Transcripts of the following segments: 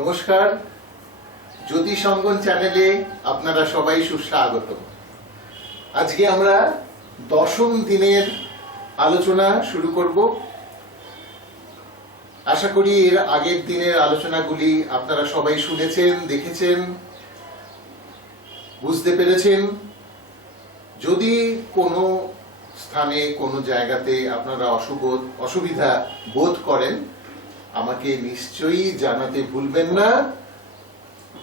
নমস্কার, জ্যোতিষ অঙ্গন চ্যানেলে আপনারা সবাই সুস্বাগত। আজকে আমরা দশম দিনের আলোচনা শুরু করব। আশা করি এর আগের দিনের আলোচনাগুলি আপনারা সবাই শুনেছেন, দেখেছেন, বুঝতে পেরেছেন। যদি কোনো স্থানে কোনো জায়গাতে আপনারা অসুবিধা বোধ করেন, আমাকে নিশ্চয়ই জানাতে ভুলবেন না।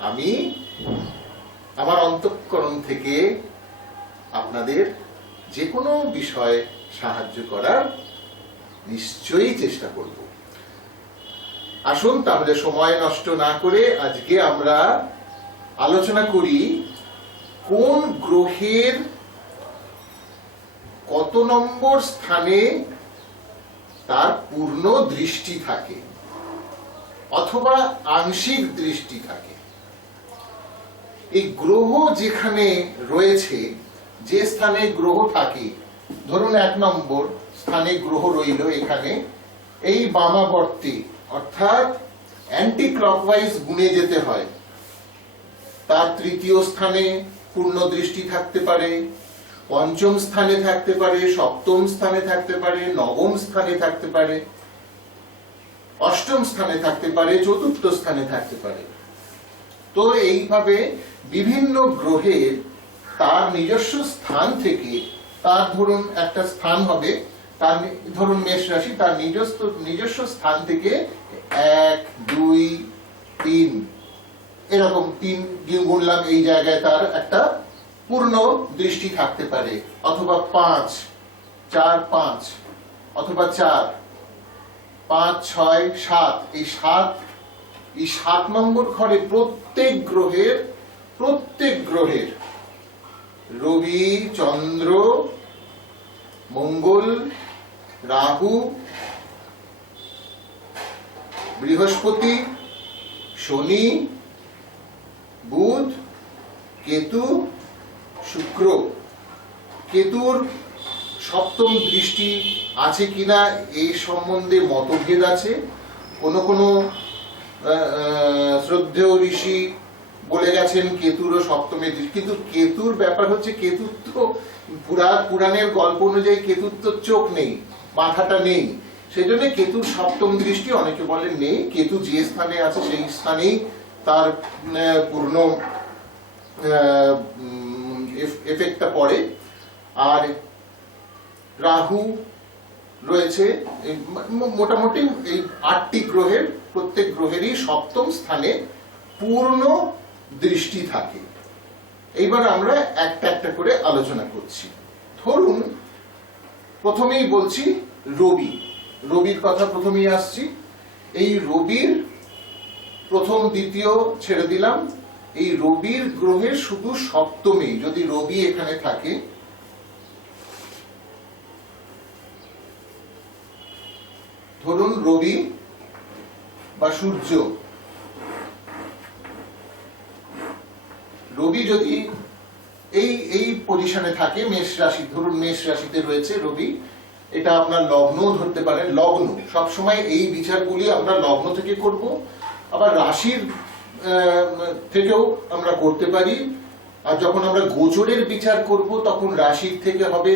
আমি আমার অন্তঃকরণ থেকে আপনাদের যে কোনো বিষয়ে সাহায্য করার নিশ্চয়ই চেষ্টা করব। আসুন তাহলে সময় নষ্ট না করে আজকে আমরা আলোচনা করি কোন গ্রহের কত নম্বর স্থানে তার পূর্ণ দৃষ্টি থাকে অথবা আংশিক দৃষ্টি থাকে। এই গ্রহ যেখানে রয়েছে, যে স্থানে গ্রহ থাকে, ধরুন 1 নম্বর স্থানে গ্রহ রইল এখানে, এই বামাবর্তে অর্থাৎ অ্যান্টি ক্লকওয়াইজ গুণে যেতে হয়। তার 3য় স্থানে পূর্ণ দৃষ্টি থাকতে পারে, 5ম স্থানে থাকতে পারে, 7ম স্থানে থাকতে পারে, 9ম স্থানে থাকতে পারে, 8ম স্থানে থাকতে পারে, 4র্থ স্থানে থাকতে পারে। তো এইভাবে বিভিন্ন গ্রহের তার নিজস্ব স্থান থেকে, তার ধরুন একটা স্থান হবে, তার ধরুন মেষ রাশি, তার নিজস্ব স্থান থেকে 1, 2, 3 এরকম 3 গুনলাম, এই জায়গায় তার একটা পূর্ণ দৃষ্টি থাকতে পারে, অথবা 5, 4, 5 অথবা 4, 5, 6, 7। এই 7 নম্বর ঘরে প্রত্যেক গ্রহের রবি, চন্দ্র, মঙ্গল, রাহু, বৃহস্পতি, শনি, বুধ, কেতু, শুক্র। কেতুর 7ম দৃষ্টি আছে কিনা এই সম্বন্ধে মতভেদ আছে। কোন শ্রদ্ধেয় ঋষি বলে গেছেন কেতুরও 7মে দৃষ্টি, কিন্তু কেতুর ব্যাপার হচ্ছে, কেতুর তো পুরাণের গল্প অনুযায়ী কেতুর তো চোখ নেই, মাথাটা নেই, সেই জন্য কেতুর 7ম দৃষ্টি অনেকে বলেন নেই। কেতু যে স্থানে আছে সেই স্থানেই তার পূর্ণ এফেক্টটা পড়ে। আর রাহু রয়েছে মোটামুটি এই 8টি গ্রহের, প্রত্যেক গ্রহেরই 7ম স্থানে পূর্ণ দৃষ্টি থাকে। এইবার আমরা একটা একটা করে আলোচনা করছি। ধরুন প্রথমেই বলছি রবির কথা প্রথমেই আসছি। এই রবির 1ম 2য় ছেড়ে দিলাম। এই রবির গ্রহের শুধু 7মে যদি রবি এখানে থাকে, ধরুন রবি বা সূর্য, রবি যদি এই পজিশনে থাকে, মেষ রাশি, ধরুন মেষ রাশিতে রয়েছে রবি, এটা আপনার লগ্ন ধরতে পারেন। লগ্ন সবসময় এই বিচারগুলি আমরা লগ্ন থেকে করব, আবার রাশির থেকেও আমরা করতে পারি। আর যখন আমরা গোচরের বিচার করব তখন রাশির থেকে হবে,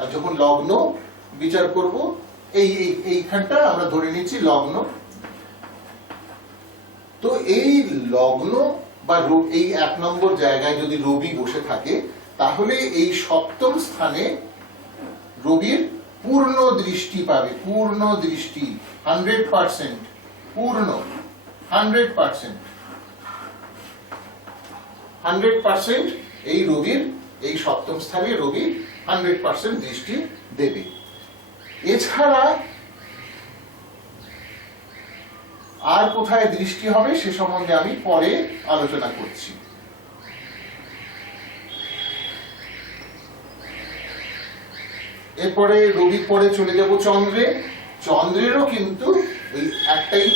আর যখন লগ্ন বিচার করব এইখানটা আমরা ধরে নিচ্ছি লগ্ন। তো এই লগ্ন বা এই 1 নম্বর জায়গায় যদি রবি বসে থাকে, তাহলে এই 7ম স্থানে রবির পূর্ণ দৃষ্টি পাবে। পূর্ণ দৃষ্টি 100%, পূর্ণ 100% এই রবির, এই 7ম স্থানে রবি 100% দৃষ্টি দেবে। এছাড়া আর কোথায় দৃষ্টি হবে সে সম্বন্ধে আমি পরে আলোচনা করছি। এরপরে রবির পরে চলে যাব চন্দ্রে। চন্দ্রেরও কিন্তু ওই একটাই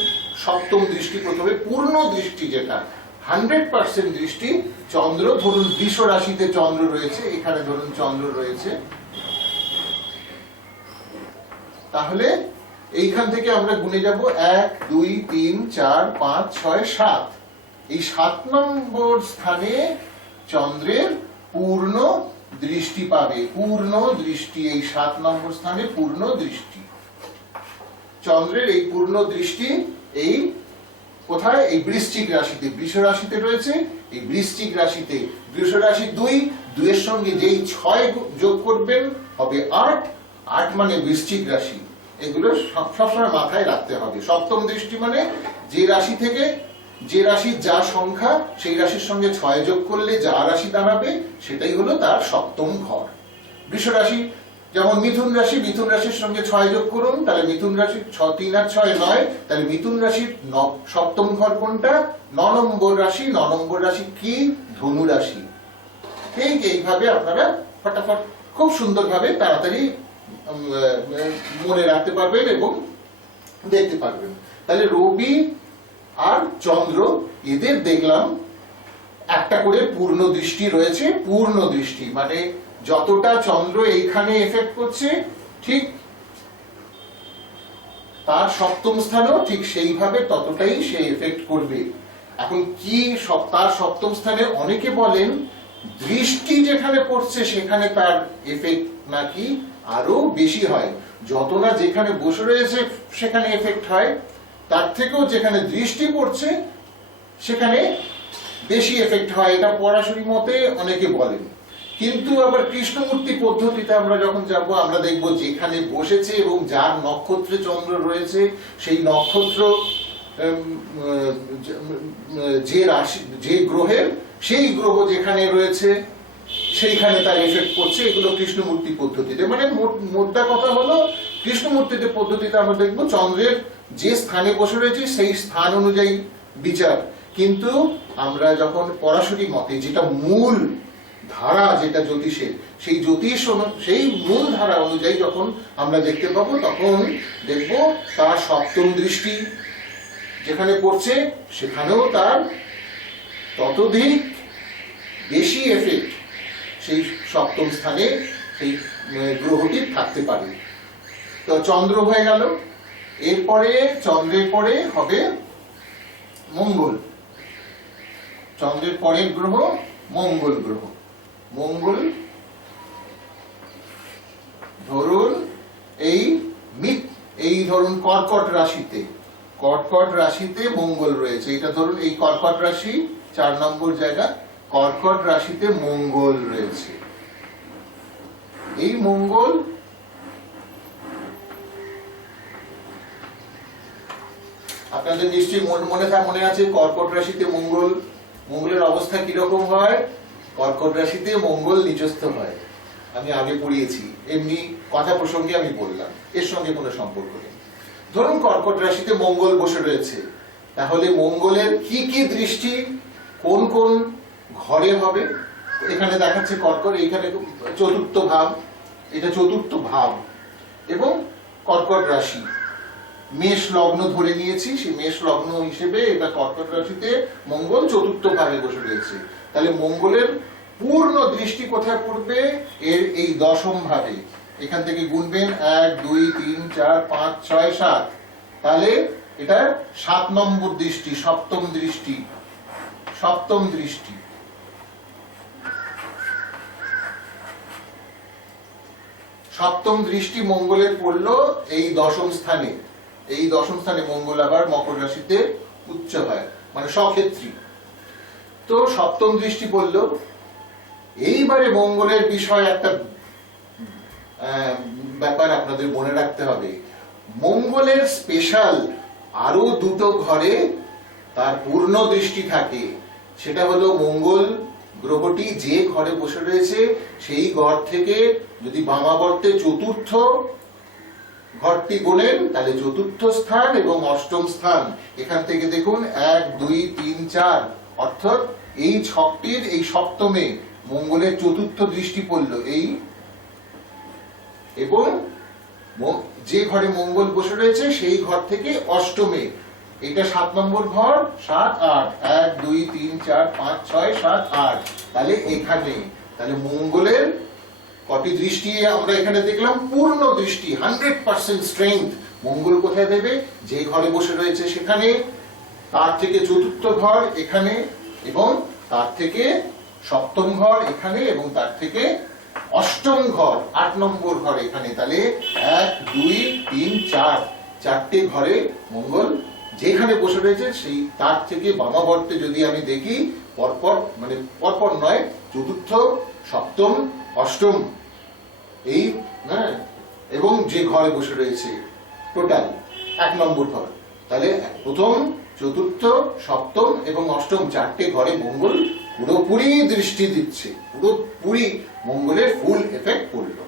7ম দৃষ্টি, প্রথমে পূর্ণ দৃষ্টি যেটা 100% দৃষ্টি। চন্দ্র ধরুন বৃষ রাশিতে চন্দ্র রয়েছে, এখানে ধরুন চন্দ্র রয়েছে, তাহলে এইখান থেকে আমরা গুনে যাব 1 2 3 4 5 6 7। এই 7 নম্বর স্থানে চন্দ্রের পূর্ণ দৃষ্টি পাবে, পূর্ণ দৃষ্টি। এই 7 নম্বর স্থানে পূর্ণ দৃষ্টি, চন্দ্রের এই পূর্ণ দৃষ্টি এই কোথায়? এই বৃশ্চিক রাশিতে, বৃষ রাশিতে রয়েছে। এই বৃশ্চিক রাশিতে, বৃষ রাশি 2, 2 এর সঙ্গে যেই 6 যোগ করবেন হবে 8, 8 মানে বৃশ্চিক রাশি। এগুলো সবসময় মাথায় রাখতে হবে। সপ্তম দৃষ্টি মানে যে রাশি থেকে, যে রাশির যা সংখ্যা সেই রাশির সঙ্গে 6 যোগ করলে যা রাশি দাঁড়াবে সেটাই হলো তার সপ্তম ঘর। বৃষ রাশি যেমন মিথুন রাশি, মিথুন রাশির সঙ্গে 6 যোগ করুন, তাহলে মিথুন রাশি 6 3 আর 6 9, তাহলে মিথুন রাশির সপ্তম ঘর কোনটা? 9 নম্বর রাশি। 9 নম্বর রাশি কি? ধনু রাশি। ঠিক এইভাবে আপনারা ফটাফট খুব সুন্দরভাবে তাড়াতাড়ি মনে রাখতে পারবেন এবং দেখতে পারবেন। তাহলে রবি আর চন্দ্র এদের দেখলাম একটা করে পূর্ণ দৃষ্টি রয়েছে। পূর্ণ দৃষ্টি মানে যতটা চন্দ্র এইখানে এফেক্ট করছে ঠিক তার সপ্তম স্থানেও ঠিক সেইভাবে ততটাই সে এফেক্ট করবে। এখন কি তার সপ্তম স্থানে অনেকে বলেন দৃষ্টি যেখানে পড়ছে সেখানে তার এফেক্ট নাকি আরো বেশি হয়। যত না যেখানে বসে রয়েছে সেখানে এফেক্ট হয়, তার থেকেও যেখানে দৃষ্টি পড়ছে সেখানে বেশি এফেক্ট হয়, এটা পরাশরি মতে অনেকে বলেন। কিন্তু আবার কৃষ্ণমূর্তি পদ্ধতিতে আমরা যখন যাব আমরা দেখব যেখানে বসেছে এবং যার নক্ষত্রে চন্দ্র রয়েছে সেই নক্ষত্র যে রাশি, যে গ্রহের, সেই গ্রহ যেখানে রয়েছে সেইখানে তার এফেক্ট করছে। এগুলো কৃষ্ণমূর্তি পদ্ধতিতে, মানে মোদ্দা কথা হলো কৃষ্ণমূর্তিতে পদ্ধতিতে আমরা দেখব চন্দ্রের যে স্থানে বসে রয়েছে সেই স্থান অনুযায়ী বিচার। কিন্তু আমরা যখন পরাশরি মতে যেটা মূল ধারা, যেটা জ্যোতিষের, সেই জ্যোতিষ সেই মূল ধারা অনুযায়ী যখন আমরা দেখতে পাবো তখন দেখব তার সপ্তম দৃষ্টি যেখানে পড়ছে সেখানেও তার ততোধিক বেশি এফেক্ট সেই সপ্তম স্থানে সেই গ্রহটি থাকতে পারে। তো চন্দ্র হয়ে গেল, এরপরে চন্দ্রের পরে হবে মঙ্গল। চন্দ্রের পরের গ্রহ মঙ্গল গ্রহ। মঙ্গল ধরুন এই ধরুন কর্কট রাশিতে, কর্কট রাশিতে মঙ্গল রয়েছে। এটা ধরুন এই কর্কট রাশি 4 নম্বর জায়গা, কর্কট রাশিতে মঙ্গল রয়েছে। এই মঙ্গল আপনাদের নিশ্চয়ই মনে আছে কর্কট রাশিতে মঙ্গল, মঙ্গলের অবস্থা কিরকম হয়? কর্কট রাশিতে মঙ্গল নিচস্থ হয়, আমি আগে পড়িয়েছি, এমনি কথা প্রসঙ্গে আমি বললাম, এর সঙ্গে কোনো সম্পর্ক নেই। ধরুন কর্কট রাশিতে মঙ্গল বসে রয়েছে, তাহলে মঙ্গলের কি কি দৃষ্টি কোন কোন ঘরে হবে? এখানে দেখাচ্ছে কর্কট, এখানে চতুর্থ ভাব, এটা চতুর্থ ভাব এবং কর্কট রাশি। মেষ লগ্ন ধরে নিয়েছি, সেই মেষ লগ্ন হিসেবে এটা কর্কট রাশিতে মঙ্গল চতুর্থ ভাবে বসে রয়েছে। তাহলে মঙ্গলের পূর্ণ দৃষ্টি কোথায় পড়বে? এর এই দশম ভাবে। এখান থেকে গুনবেন 1 2 3 4 5 6 7, তাহলে এটা 7 নম্বর দৃষ্টি, সপ্তম দৃষ্টি। সপ্তম দৃষ্টি সপ্তম দৃষ্টি মঙ্গলের পড়লো এই দশম স্থানে। এই দশম স্থানে মঙ্গল আবার মকর রাশিতে উচ্চ হয়, মানে স্বক্ষেত্রী। তো সপ্তম দৃষ্টি পড়লো। এইবারে মঙ্গলের বিষয় একটা ব্যাপার আপনাদের মনে রাখতে হবে, মঙ্গলের স্পেশাল আরো দুটো ঘরে তার পূর্ণ দৃষ্টি থাকে। সেটা হলো মঙ্গল গ্রহটি যে ঘরে বসে রয়েছে সেই ঘর থেকে যদি বামাবর্তে চতুর্থ ঘরটি গোনেন তাহলে চতুর্থ স্থান এবং অষ্টম স্থান। এখান থেকে দেখুন 1 2 3 4, অর্থাৎ এই ছকটির এই সপ্তমে মঙ্গলের চতুর্থ দৃষ্টি পড়ল এই, এবং যে ঘরে মঙ্গল বসে রয়েছে সেই ঘর থেকে অষ্টমে, এটা 7 নম্বর ঘর, 7 8, 1 2 3 4 5 6 7 8, তাহলে এখানে তাহলে মঙ্গলের কটি দৃষ্টি আমরা এখানে দেখলাম? পূর্ণ দৃষ্টি, 100% স্ট্রেংথ মঙ্গল কোথায় দেবে? যে ঘরে বসে রয়েছে সেখানে, তার থেকে চতুর্থ ঘর এখানে, এবং তার থেকে সপ্তম ঘর এখানে, এবং তার থেকে অষ্টম ঘর 8 নম্বর ঘর এখানে। তাহলে 1 2 3 4 চারটে ঘরে মঙ্গল যেখানে বসে রয়েছে সেই তার থেকে বামাবর্তে যদি আমি দেখি পরপর, মানে পরপর নয়, চতুর্থ, সপ্তম, অষ্টম, এই এবং যে ঘরে বসে রয়েছে টোটাল 1 নম্বর ঘর। তাহলে প্রথম, চতুর্থ, সপ্তম এবং অষ্টম চারটে ঘরে মঙ্গল পুরোপুরি দৃষ্টি দিচ্ছে, পুরোপুরি মঙ্গলের ফুল এফেক্ট পড়ল।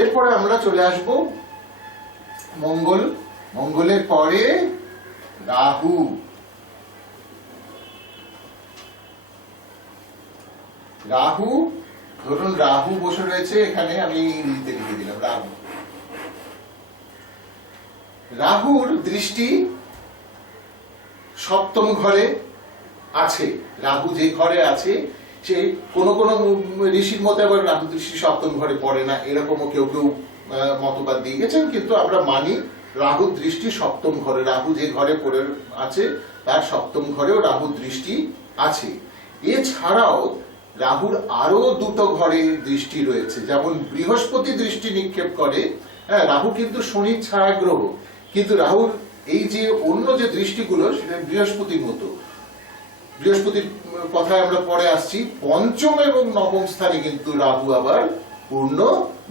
এরপরে আমরা চলে আসব মঙ্গলের পরে রাহু। রাহু, ধরুন রাহু বসে রয়েছে এখানে, আমি ইংরেজিতে লিখে দিলাম রাহু। রাহুর দৃষ্টি সপ্তম ঘরে আছে। রাহু যে ঘরে আছে, সে কোন কোন ঋষির মতে আবার রাহু দৃষ্টি সপ্তম ঘরে পড়ে না, এরকমও কেউ কেউ মতবাদ দিয়ে গেছেন, কিন্তু আমরা মানি রাহু দৃষ্টি সপ্তম ঘরে। রাহু যে ঘরে পড়ে আছে তার সপ্তম ঘরেও রাহু দৃষ্টি আছে। এছাড়াও রাহুর আরো দুটো ঘরে দৃষ্টি রয়েছে, যেমন বৃহস্পতি দৃষ্টি নিক্ষেপ করে। হ্যাঁ, রাহু কিন্তু শনির ছায়া গ্রহ, কিন্তু রাহুর এই যে অন্য যে দৃষ্টিগুলো সেটা বৃহস্পতির মতো। বৃহস্পতির কথায় আমরা পরে আসছি। পঞ্চম এবং নবম স্থানে কিন্তু রাহু আবার পূর্ণ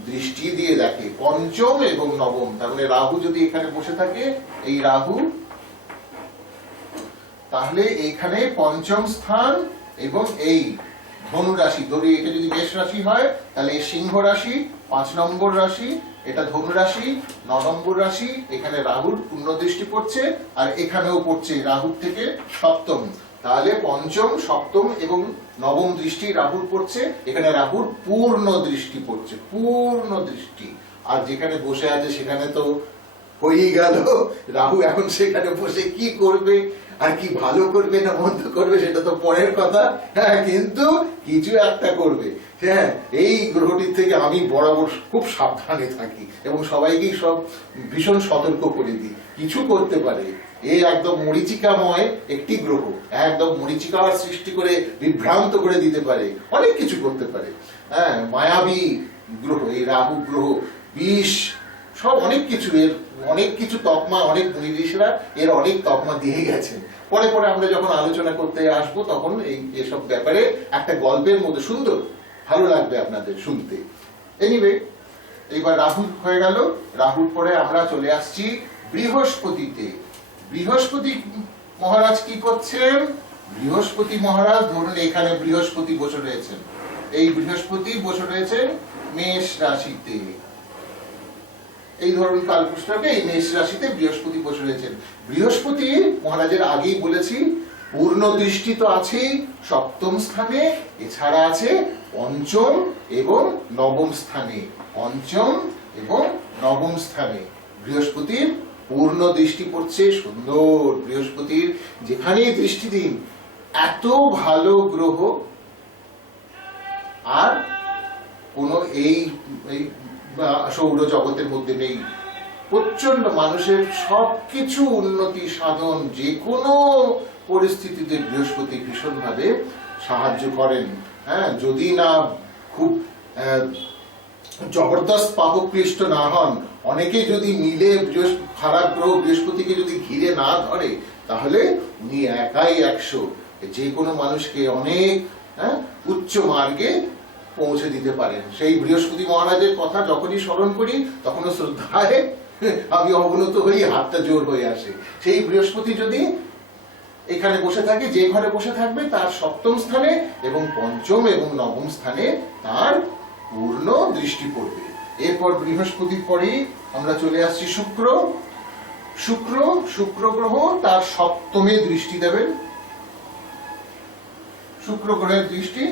দৃষ্টি দিয়ে দেখে, পঞ্চম এবং নবম। তার মানে রাহু যদি এখানে বসে থাকে, এই রাহু, তাহলে এইখানে পঞ্চম স্থান এবং এই ধনু রাশি, ধরি এটা যদি মেষ রাশি হয় তাহলে সিংহ রাশি 5 নম্বর রাশি, এটা ধনু রাশি 9 নম্বর রাশি, এখানে রাহুর পূর্ণ দৃষ্টি পড়ছে, আর এখানেও পড়ছে রাহুর থেকে সপ্তম। তাহলে পঞ্চম, সপ্তম এবং নবম দৃষ্টি রাহুর পড়ছে, এখানে রাহুর পূর্ণ দৃষ্টি পড়ছে, পূর্ণ দৃষ্টি। আর যেখানে বসে আছে সেখানে তো হয়ে গেল, রাহু এখন সেখানে বসে কি করবে, আর কি ভালো করবে না মন্দ করবে সেটা তো পরের কথা। হ্যাঁ, কিন্তু কিছু একটা করবে। হ্যাঁ, এই গ্রহটির থেকে আমি বরাবর খুব সাবধানে থাকি এবং সবাইকেই সব ভীষণ সতর্ক করে দিই, কিছু করতে পারে। এই একদম মরীচিকাময় একটি গ্রহ, একদম মরীচিকার সৃষ্টি করে বিভ্রান্ত করে দিতে পারে, অনেক কিছু করতে পারে। হ্যাঁ, মায়াবী গ্রহ এই রাহু গ্রহ, বিষ, সব অনেক কিছু, এর অনেক কিছু তকমা, অনেক মুনি ঋষিরা এর অনেক তকমা দিয়ে গেছেন। পরে পরে আমরা যখন আলোচনা করতে আসবো তখন এই এসব ব্যাপারে একটা গল্পের মধ্যে সুন্দর, ভালো লাগবে আপনাদের শুনতে। এনিওয়ে, এইবার রাহু হয়ে গেল। রাহুর পরে আমরা চলে আসছি বৃহস্পতিতে। বৃহস্পতি মহারাজ কি করছেন? বৃহস্পতি মহারাজ, ধরুন এখানে বৃহস্পতি বসে রয়েছেন, এই বৃহস্পতি বসে রয়েছেন মেষ রাশিতে। এই ধরুন কালপুরুষটাকে এই মেষ রাশিতে বৃহস্পতি বসে রয়েছেন। বৃহস্পতি মহারাজের আগেই বলেছি পূর্ণ দৃষ্টি তো আছেই সপ্তম স্থানে, এছাড়া আছে পঞ্চম এবং নবম স্থানে। পঞ্চম এবং নবম স্থানে বৃহস্পতির পূর্ণ দৃষ্টি পড়ছে। সুন্দর, বৃহস্পতির যেখানেই দৃষ্টি দিন, এত ভালো গ্রহ আর কোন এই সৌর জগতের মধ্যে নেই। প্রচন্ড মানুষের সবকিছু উন্নতি সাধন, যে কোনো পরিস্থিতিতে বৃহস্পতি ভীষণ ভাবে সাহায্য করেন। হ্যাঁ, যদি না খুব জবরদস্ত পাপক্লিষ্ট না হন, অনেকে যদি মিলে খারাপ গ্রহ বৃহস্পতিকে যদি ঘিরে না ধরে, তাহলে উনি একাই 100 যে কোনো মানুষকে অনেক উচ্চ মার্গে পৌঁছে দিতে পারেন। সেই বৃহস্পতি মহারাজের কথা যখনই স্মরণ করি তখন শ্রদ্ধায় আমি অবনত হই, হাতটা জোর হয়ে আসে। সেই বৃহস্পতি যদি এখানে বসে থাকে, যে ঘরে বসে থাকবে তার সপ্তম স্থানে এবং পঞ্চম এবং নবম স্থানে তার পূর্ণ দৃষ্টি পড়বে। এরপর বৃহস্পতির পরেই আমরা চলে আসছি শুক্র। শুক্র গ্রহ তার সপ্তমে দৃষ্টি দেবেন। শুক্র গ্রহের দৃষ্টি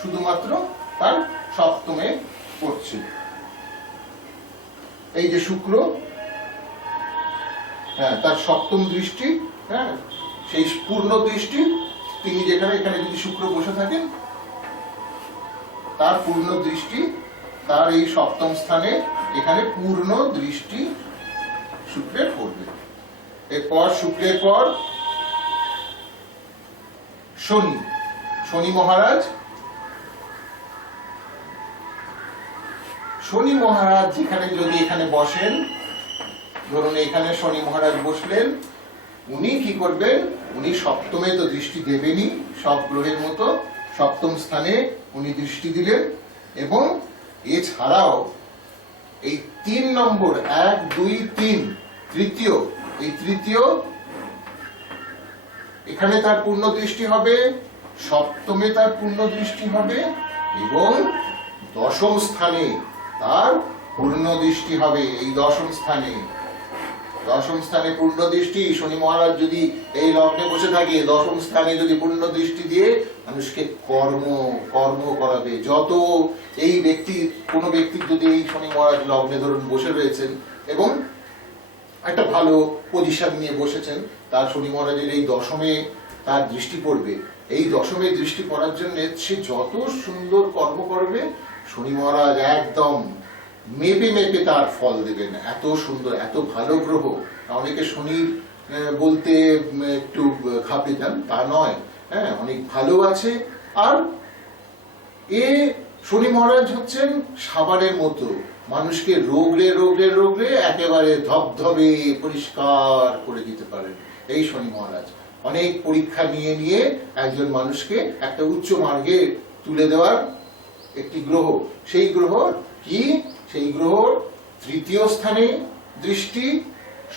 শুধুমাত্র তার সপ্তমে পড়ছে। এই যে শুক্র, হ্যাঁ, তার সপ্তম দৃষ্টি, হ্যাঁ, সেই পূর্ণ দৃষ্টি। তিনি যেখানে, এখানে যদি শুক্র বসে থাকেন, তার পূর্ণ দৃষ্টি তার এই সপ্তম স্থানে, এখানে পূর্ণ দৃষ্টি শুক্রের পড়বে। এরপর শুক্রের পর শনি, শনি মহারাজ, শনি মহারাজ যেখানে যদি এখানে বসেন, ধরুন এখানে শনি মহারাজ বসলেন, উনি কি করবেন, উনি সপ্তমে তো দৃষ্টি দেবেনই, সব গ্রহের মতো সপ্তম স্থানে উনি দৃষ্টি দিলেন। এবং এছাড়াও এই 3 নম্বর 1 2 3 তৃতীয়, এই তৃতীয় এখানে তার পূর্ণ দৃষ্টি হবে, সপ্তমে তার পূর্ণ দৃষ্টি হবে এবং দশম স্থানে তার পূর্ণ দৃষ্টি হবে। এই দশম স্থানে পূর্ণ দৃষ্টি, শনি মহারাজ যদি এই লগ্নে বসে থাকে, দশম স্থানে যদি পূর্ণ দৃষ্টি দিয়ে মানুষকে কর্ম করাবে। যত এই ব্যক্তি, কোনো ব্যক্তির যদি এই শনি মহারাজ লগ্নে ধরুন বসে রয়েছেন এবং একটা ভালো পজিশন নিয়ে বসেছেন, তার শনি মহারাজের এই দশমে তার দৃষ্টি পড়বে। এই দশমে দৃষ্টি পড়ার জন্য সে যত সুন্দর কর্ম করবে, শনি মহারাজ একদম মেপে মেপে তার ফল দেবেন। এত সুন্দর, এত ভালো গ্রহ। অনেকে শনির বলতে একটু খাপে যান, তা নয়, হ্যাঁ, অনেক ভালো আছে। আর এ শনি মহারাজ হচ্ছেন সাবানের মতো, মানুষকে রোগরে একেবারে ধবধবে পরিষ্কার করে দিতে পারেন। এই শনি মহারাজ অনেক পরীক্ষা নিয়ে একজন মানুষকে একটা উচ্চ মার্গে তুলে দেওয়ার একটি গ্রহ। সেই গ্রহ কি? সেই গ্রহ তৃতীয় স্থানে দৃষ্টি,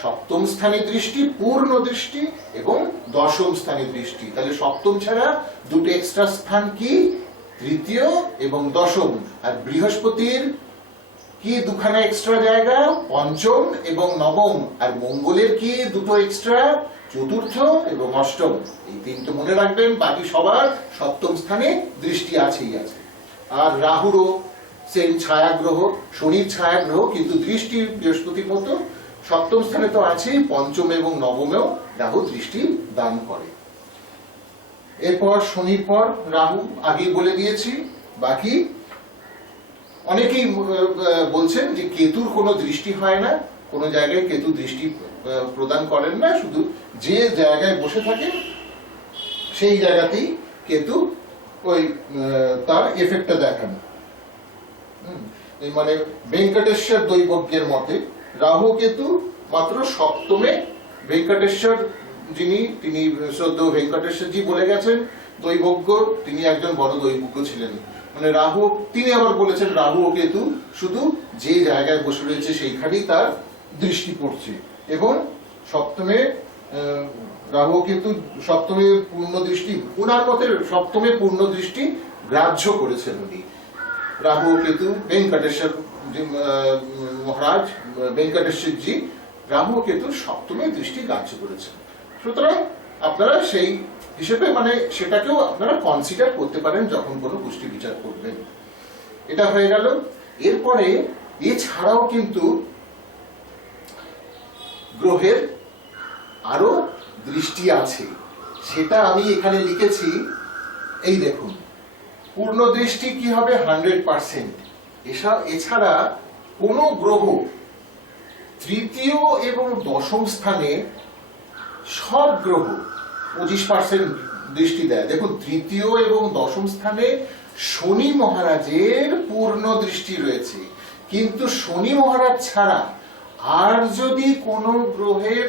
সপ্তম স্থানে দৃষ্টি, পূর্ণ দৃষ্টি এবং দশম স্থানে দৃষ্টি। তাহলে সপ্তম ছাড়া দুটো এক্সট্রা স্থান কি? তৃতীয় এবং দশম। আর বৃহস্পতির কি দুখানা এক্সট্রা জায়গা? পঞ্চম এবং নবম। আর মঙ্গলের কি দুটো এক্সট্রা? চতুর্থ এবং অষ্টম। এই তিনটে মনে রাখবেন। বাকি সবার সপ্তম স্থানে দৃষ্টি আছেই আছে। আর রাহুরও সেম ছায়াগ্রহ, শনির ছায়াগ্রহ, কিন্তু দৃষ্টি বৃহস্পতির মতো সপ্তম স্থানে তো আছেই, পঞ্চম এবং নবমেও রাহু দৃষ্টি দান করে। এরপর শনির পর রাহু, আগেই বলে দিয়েছি। বাকি অনেকেই বলছেন যে কেতুর কোনো দৃষ্টি হয় না, কোনো জায়গায় কেতু দৃষ্টি প্রদান করেন না, শুধু যে জায়গায় বসে থাকে সেই জায়গাতেই কেতু ওই তার এফেক্টটা দেখান। মানে ভেঙ্কটেশ্বর দৈবজ্ঞের মতে রাহু কেতু মাত্র সপ্তমে, ভেঙ্কটেশ্বর যিনি, তিনি শ্রদ্ধেয় ভেঙ্কটেশ্বরজি বলে গেছেন দৈবজ্ঞ, তিনি একজন বড় দৈবজ্ঞ ছিলেন। মানে রাহু, তিনি আবার বলেছেন রাহু ও কেতু শুধু যে জায়গায় বসে রয়েছে সেইখানেই তার দৃষ্টি পড়ছে। এবং সপ্তমে রাহু কেতু সপ্তমে পূর্ণ দৃষ্টি, উনার মতে সপ্তমে পূর্ণ দৃষ্টি গ্রাহ্য করেছেন উনি। রাহু কেতু ভেঙ্কটেশ্বর মহারাজ, ভেঙ্কটেশ্বরজি রাহু কেতু সপ্তমে দৃষ্টি গ্রাহ্য করেছেন। সুতরাং আপনারা সেই হিসেবে মানে সেটাকেও আপনারা কনসিডার করতে পারেন যখন কোনো পুষ্টি বিচার করবেন। এটা হয়ে গেল। এরপরে এছাড়াও কিন্তু গ্রহের আরো দৃষ্টি আছে, সেটা আমি এখানে লিখেছি। এই দেখুন, পূর্ণ দৃষ্টি কি হবে? 100%। এছাড়া কোন গ্রহ তৃতীয় এবং দশম স্থানে, সব গ্রহ 25% দৃষ্টি দেয়। দেখুন, তৃতীয় এবং দশম স্থানে শনি মহারাজের পূর্ণ দৃষ্টি রয়েছে, কিন্তু শনি মহারাজ ছাড়া আর যদি কোনো গ্রহের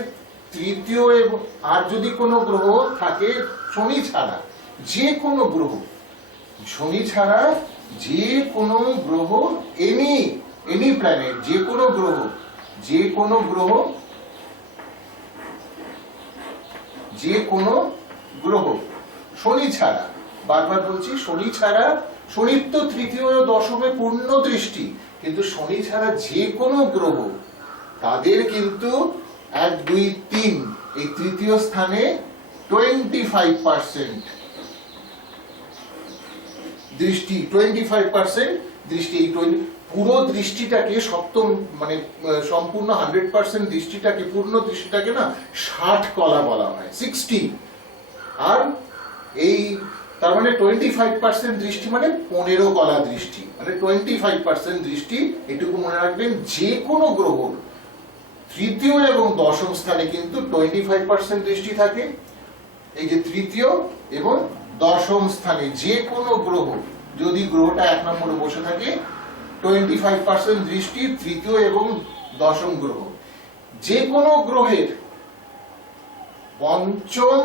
তৃতীয় এবং আর যদি কোনো গ্রহ থাকে, শনি ছাড়া যে কোনো গ্রহ, শনি ছাড়া যে কোনো গ্রহ, এনি প্ল্যানেট, যে কোনো গ্রহ শনি ছাড়া, বারবার বলছি শনি ছাড়া, শনির তো তৃতীয় ও দশমে পূর্ণ দৃষ্টি, কিন্তু শনি ছাড়া যে কোনো গ্রহ তাদের কিন্তু 1 2 3 এই তৃতীয় স্থানে 25% দৃষ্টি, 25% দৃষ্টি। এই পুরো দৃষ্টিটাকে সপ্তম মানে সম্পূর্ণ 100% দৃষ্টিটাকে, পূর্ণ দৃষ্টিটাকে না 60 কলা বলা হয়, 60। আর এই তার মানে 25% দৃষ্টি মানে 15 কলা দৃষ্টি, মানে 25% দৃষ্টি। এটুকু মনে রাখবেন, যে কোনো গ্রহ তৃতীয় এবং দশম স্থানে কিন্তু 25% দৃষ্টি থাকে। এই যে তৃতীয় এবং দশম স্থানে যে কোনো গ্রহ, যদি গ্রহটা 1 নম্বরে বসে থাকে, 25% দৃষ্টি তৃতীয় এবং দশম গ্রহ। যে কোনো গ্রহের পঞ্চম,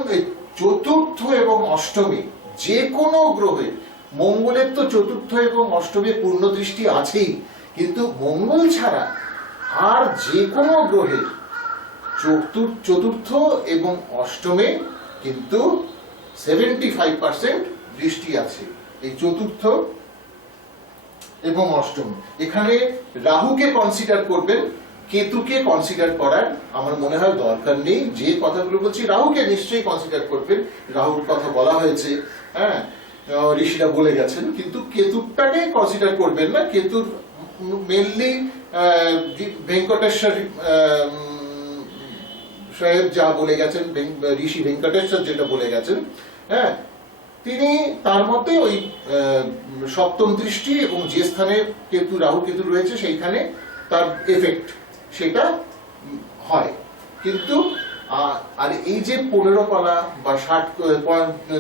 চতুর্থ এবং অষ্টমে, যে কোনো গ্রহের, মঙ্গলের তো চতুর্থ এবং অষ্টমে পূর্ণ দৃষ্টি আছেই, কিন্তু মঙ্গল ছাড়া আর যে কোনো গ্রহের চতুর্থ এবং অষ্টমে কিন্তু 75% দৃষ্টি আছে। এই চতুর্থ এবং অষ্টম, এখানে রাহুকে কনসিডার করবেন, কেতুকে কনসিডার করার আমার মনে হয় দরকার নেই। যে কথাগুলো বলছি রাহুকে নিশ্চয়ই কনসিডার করবেন, রাহুর কথা বলা হয়েছে, হ্যাঁ, ঋষিরা বলে গেছেন, কিন্তু কেতুটাকে কনসিডার করবেন না। কেতুর মেনলি ভেঙ্কটেশ্বর সাহেব যা বলে গেছেন, ঋষি ভেঙ্কটেশ্বর যেটা বলে গেছেন, হ্যাঁ, তিনি তার মতে ওই সপ্তম দৃষ্টি এবং যে স্থানে কেতু, রাহু কেতু রয়েছে সেইখানে তার এফেক্ট সেটা হয়। কিন্তু আর এই যে 15 কলা বা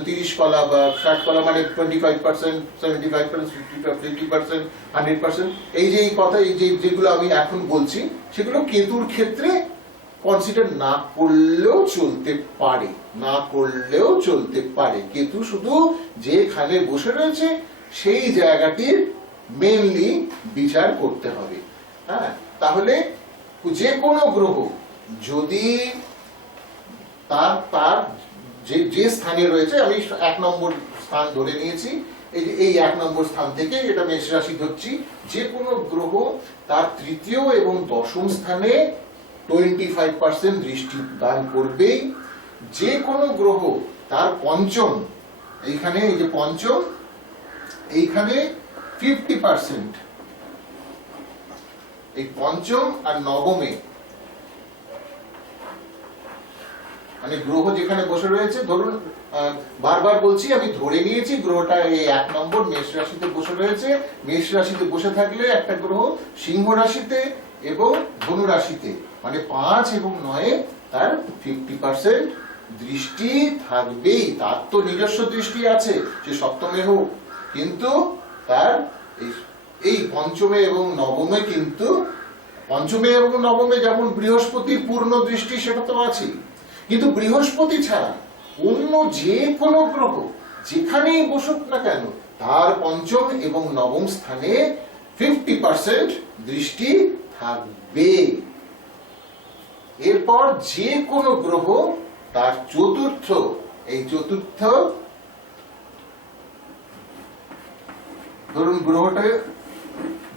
30 কলা বা 60 কলা, মানে 25%, 75%, 50%, 100%, এই যে এই কথা, এই যেগুলো আমি এখন বলছি, সেগুলো কেতুর ক্ষেত্রে কনসিডার না করলেও চলতে পারে, না করলেও চলতে পারে। কেতু শুধু যেখানে বসে রয়েছে সেই জায়গাটির মেইনলি বিচার করতে হবে। হ্যাঁ, তাহলে যে কোনো গ্রহ যদি তার যে স্থানে রয়েছে, আমি 1 নম্বর স্থান ধরে নিয়েছি, এই 1 নম্বর স্থান থেকে এটা মেষ রাশি ধরছি, যে কোনো গ্রহ তার তৃতীয় এবং দশম স্থানে 25% দৃষ্টি দান করবেই। যে কোনো গ্রহ তার পঞ্চম, এইখানে এই যে পঞ্চম, এইখানে 50%, এই পঞ্চম আর নবমে, মানে গ্রহ যেখানে বসে রয়েছে, ধরুন বারবার বলছি, আমি ধরে নিয়েছি গ্রহটা এই 1 নম্বর মেষ রাশিতে বসে রয়েছে। মেষ রাশিতে বসে থাকলে একটা গ্রহ সিংহ রাশিতে এবং ধনু রাশিতে, মানে 5 এবং 9 তার 50% দৃষ্টি থাকবেই। তার তো নিজস্ব দৃষ্টি আছে, সে সপ্তমে হোক, কিন্তু তার এই পঞ্চমে এবং নবমে, কিন্তু পঞ্চমে এবং নবমে যেমন বৃহস্পতির পূর্ণ দৃষ্টি সেটা তো আছে, কিন্তু বৃহস্পতি ছাড়া অন্য যে কোনো গ্রহ যেখানেই বসুক না কেন, তার পঞ্চম এবং নবম স্থানে 50% দৃষ্টি থাকবে। এরপর যে কোনো গ্রহ তার চতুর্থ, এই চতুর্থ, ধরুন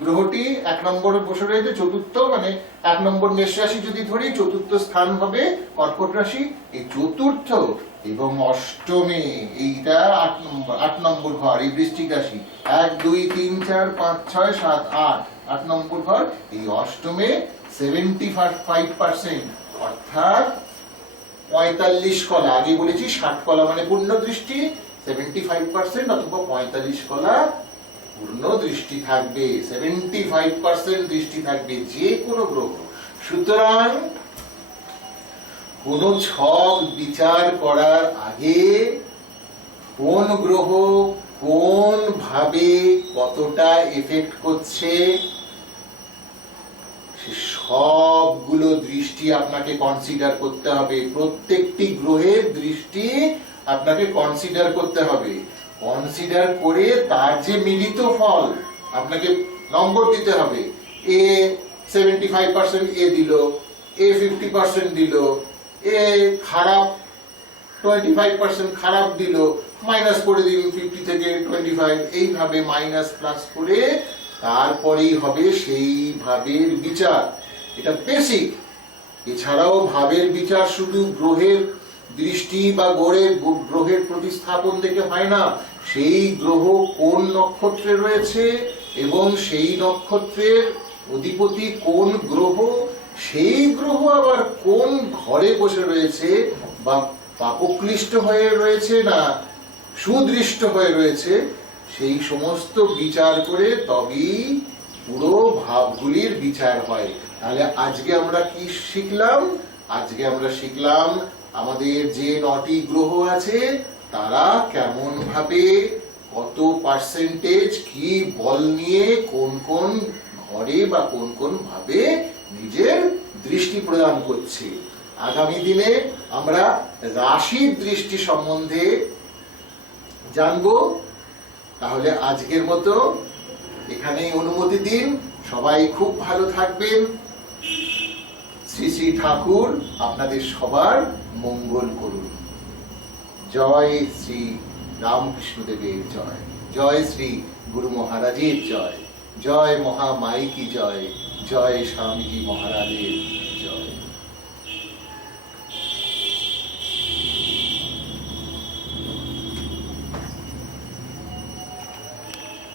গ্রহটি 1 নম্বরে বসে রয়েছে, চতুর্থ, মানে 1 নম্বর মেষ রাশি যদি ধরি, চতুর্থ স্থান হবে কর্কট রাশি। এই চতুর্থ এবং অষ্টমে, এইটা 8 নম্বর ঘর, এই বৃশ্চিক রাশি, 1 2 3 4 5 6 7 8, 8 নম্বর ঘর। এই অষ্টমে 75%, অর্থাৎ 45 কলা, আগে বলেছি 60 কলা মানে পূর্ণ দৃষ্টি, 75% অথবা 45 কলা পূর্ণ দৃষ্টি থাকবে, 75% দৃষ্টি থাকবে যে কোনো গ্রহ। সুতরাং কোন ছক বিচার করার আগে কোন গ্রহ কোন ভাবে কতটা এফেক্ট করছে সবগুলো দৃষ্টি আপনাকে কনসিডার করতে হবে। প্রত্যেকটি গ্রহের দৃষ্টি আপনাকে কনসিডার করতে হবে। কনসিডার করে তার যে মিলিত ফল আপনাকে নম্বর দিতে হবে। এ 75% এ দিল, এ 50% দিল, এ খারাপ 25% খারাপ দিল, মাইনাস করে দিন 50 থেকে 25, এইভাবে মাইনাস প্লাস করে তারপরেই হবে সেই ভাবের বিচার। এটা বেসিক। এছাড়াও ভাবের বিচার শুধু গ্রহের দৃষ্টি বা গ্রহের প্রতিস্থাপন দেখে হয় না, সেই গ্রহ কোন নক্ষত্রে রয়েছে এবং সেই নক্ষত্রের অধিপতি কোন গ্রহ, সেই গ্রহ আবার কোন ঘরে বসে রয়েছে বা পাপক্লিষ্ট হয়ে রয়েছে না সুদৃষ্ট হয়ে রয়েছে, সেই সমস্ত বিচার করে তবেই পুরো ভাবগুলির বিচার হয়। তাহলে আজকে আমরা কি শিখলাম? আজকে আমরা শিখলাম আমাদের যে 9টি গ্রহ আছে তারা কেমন ভাবে, কত পার্সেন্টেজ, কি বল নিয়ে কোন কোন ঘরে বা কোন কোন ভাবে নিজের দৃষ্টি প্রদান করছে। আগামী দিনে আমরা রাশির দৃষ্টি সম্বন্ধে জানবো। তাহলে আজকের মতো এখানেই অনুমতি দিন। সবাই খুব ভালো থাকবেন। শ্রী শ্রী ঠাকুর আপনাদের সবার মঙ্গল করুন। জয় শ্রী রামকৃষ্ণদেবের জয়, জয় শ্রী গুরু মহারাজের জয়, জয় মহামাই কি জয়, জয় স্বামীজি মহারাজের